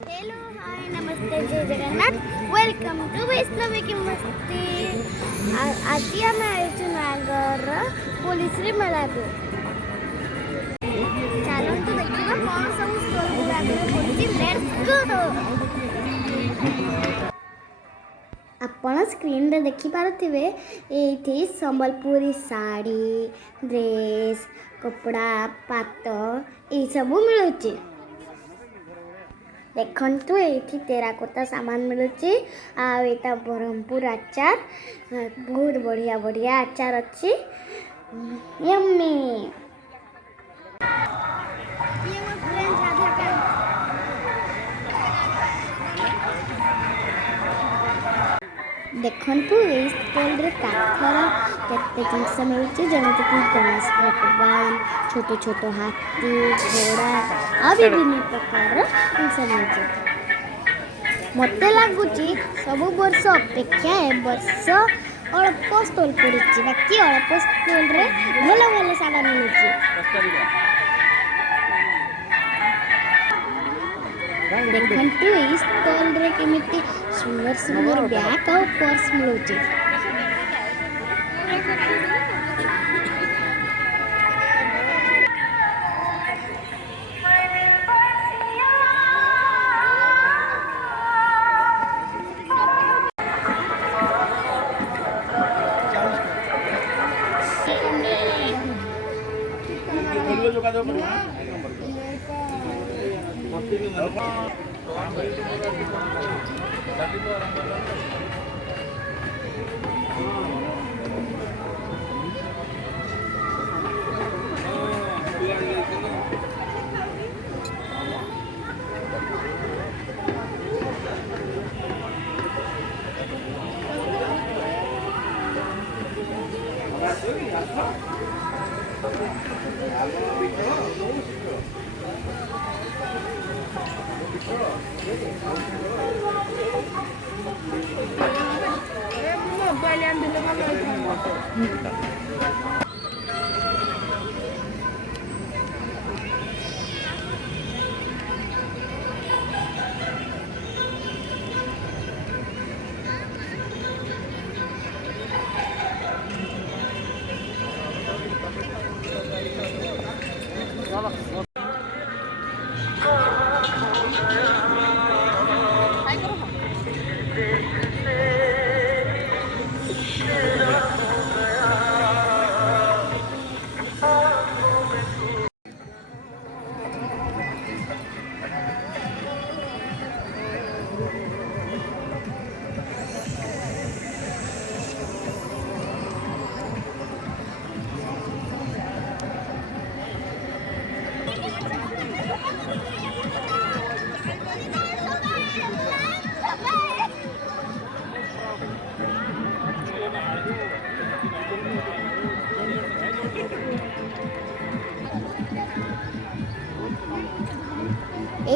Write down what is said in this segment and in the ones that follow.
hello hi नमस्ते जय Jagannath welcome to Vaishnavi की मस्ती आज आम नगर पुलिस मेला को चलते देखा कौन सब स्टल गुड़ाक आपण स्क्रीन रे देखि पारुथिबे एठी संबलपुरी साड़ी ड्रेस कपड़ा पात ये सब मिलुची देखु ये टेराकोटा सामान मिलूँ आटा ब्रह्मपुर आचार बहुत बढ़िया बढ़िया आचार अच्छी यम्मी देखु ये स्टल काठर केते जिनस मिलूँ जमीक गणेश भगवान छोट छोट हाथी घोड़ा आ विभिन्न प्रकार जिनस मिलूँ मत लगुच सब वर्ष अपेक्षा ए वर्ष अल्प स्टल पड़ी बाकी अल्प स्टल भल भल सामान मिलूँ देखु ये स्टल केमी सुंदर सुंदर बैग और पर्स मिलूँ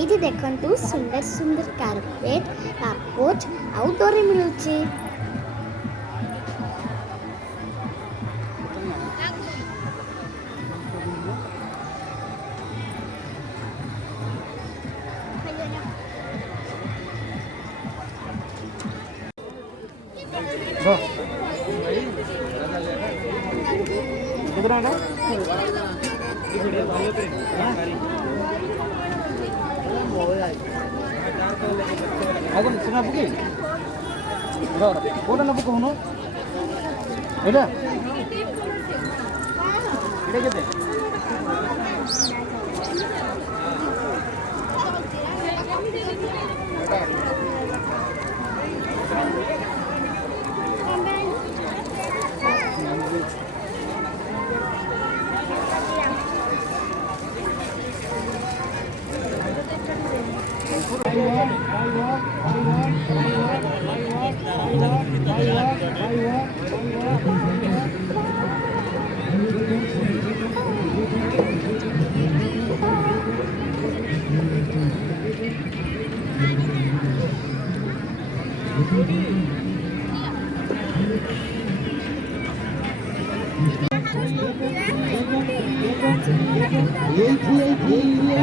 ये देखु सुंदर सुंदर कारपेट पापोच आउटडोर मिलूँ कोटा नब कहून एटा केते Maria